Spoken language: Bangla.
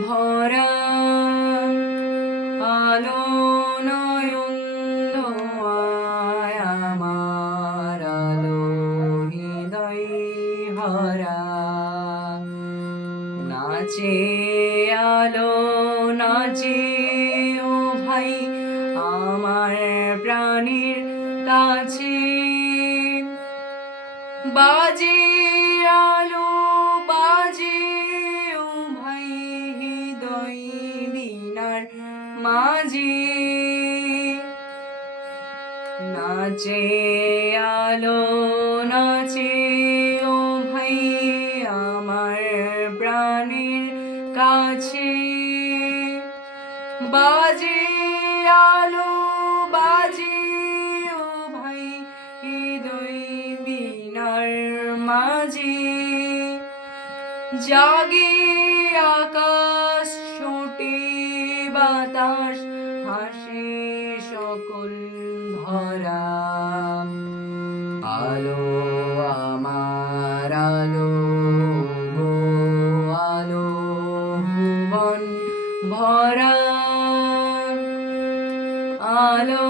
ভরা আলো নয়ন আমার আলো হৃদয় ভরা নাচে আলো নাচে ও ভাই আমার প্রাণীর কাছে বাজে আলো বাজে ও ভাই হৃদয় বীণার মাঝে নাচে আলো নাচে ও ভাই আমার প্রাণের কাছে বাজে আলো বাজে ও ভাই হৃদয় বীণার মাঝে জাগে আকাশ ছোটে বাতাস হাসে সকল ধরা আলো আমার আলো গো আলো ভুবন ভরা আলো